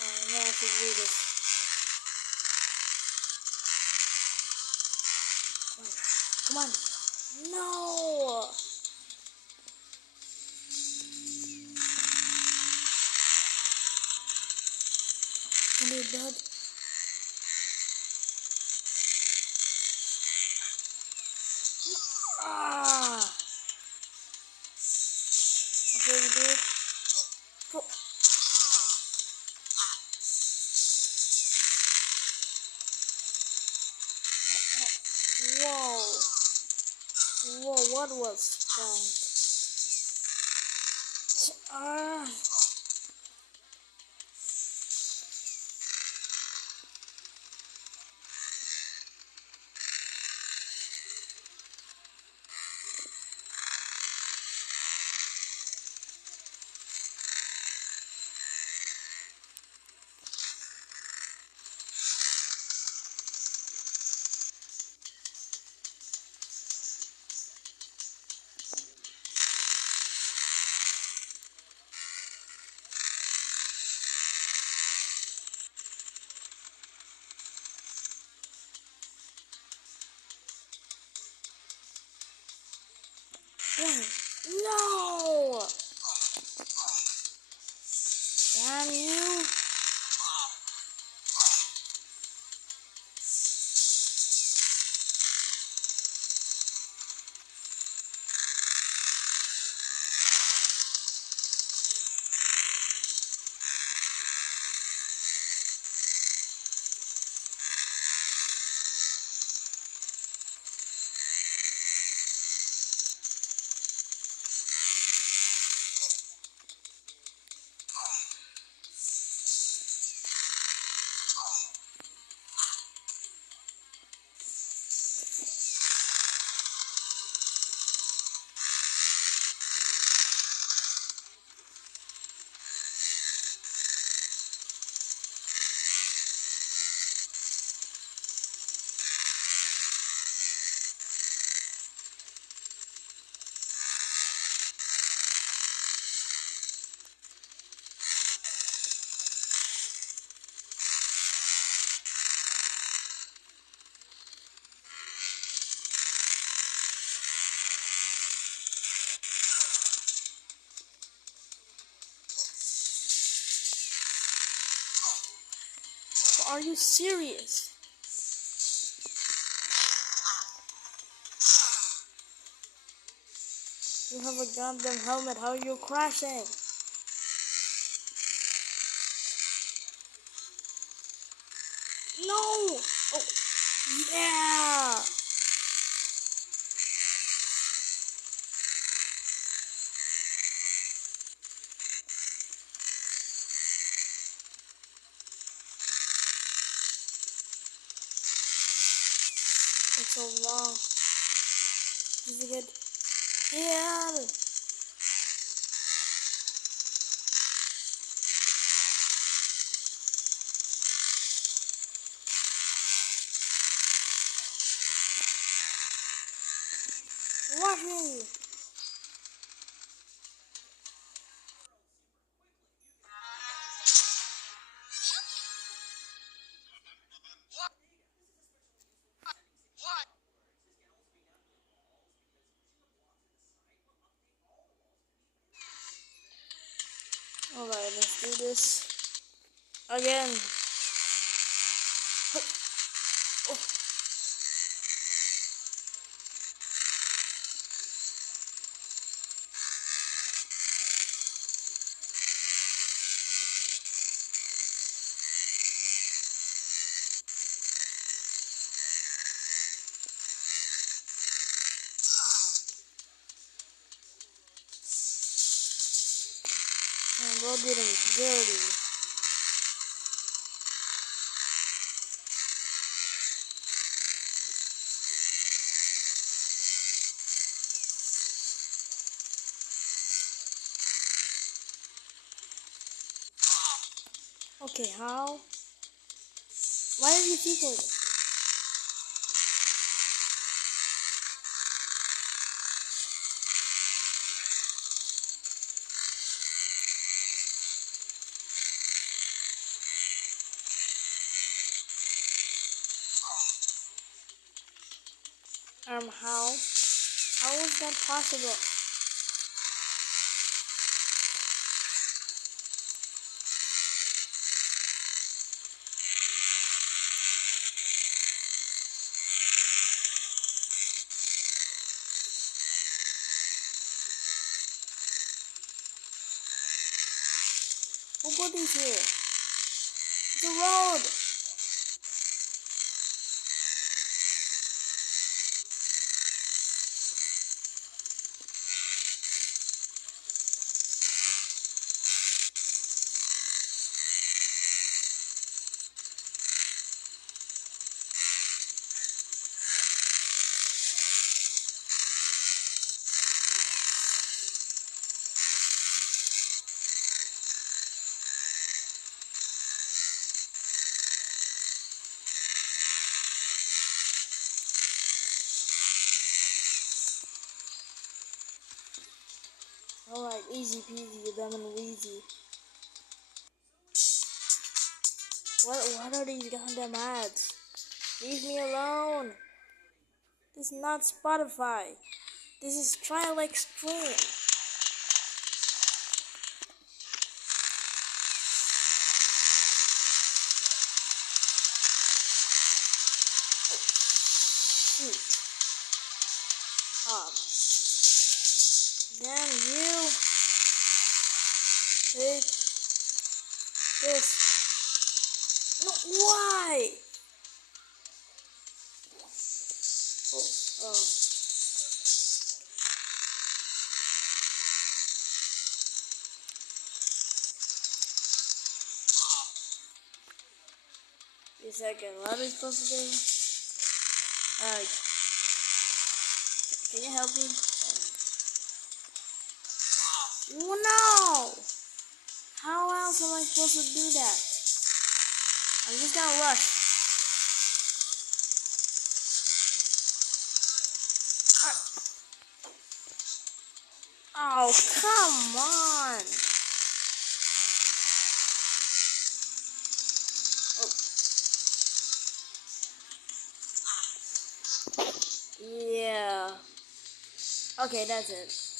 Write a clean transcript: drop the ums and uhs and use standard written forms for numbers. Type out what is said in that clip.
Now I should do this. Come on. No! Can they dead? Ah! Okay, we do it. Whoa. Whoa, what was that? Ah! Damn. No! Damn you! Are you serious? You have a goddamn helmet, how are you crashing? No! Oh, yeah! It's so long. Did you get... Yeah! Watch me! Alright, let's do this. Again. Oh. I'm getting dirty. Okay, how? Why are you people? How? How is that possible? Who put these here? It's a road! Alright, easy peasy, lemon wheezy. What are these goddamn ads? Leave me alone! This is not Spotify. This is Trial Extreme. Shoot. Damn you. Take this. No, why? Oh. Wait a second, what are we supposed to do? Can you help me? Oh, no! How else am I supposed to do that? I'm just gonna rush. Oh, come on! Oh. Yeah. Okay, that's it.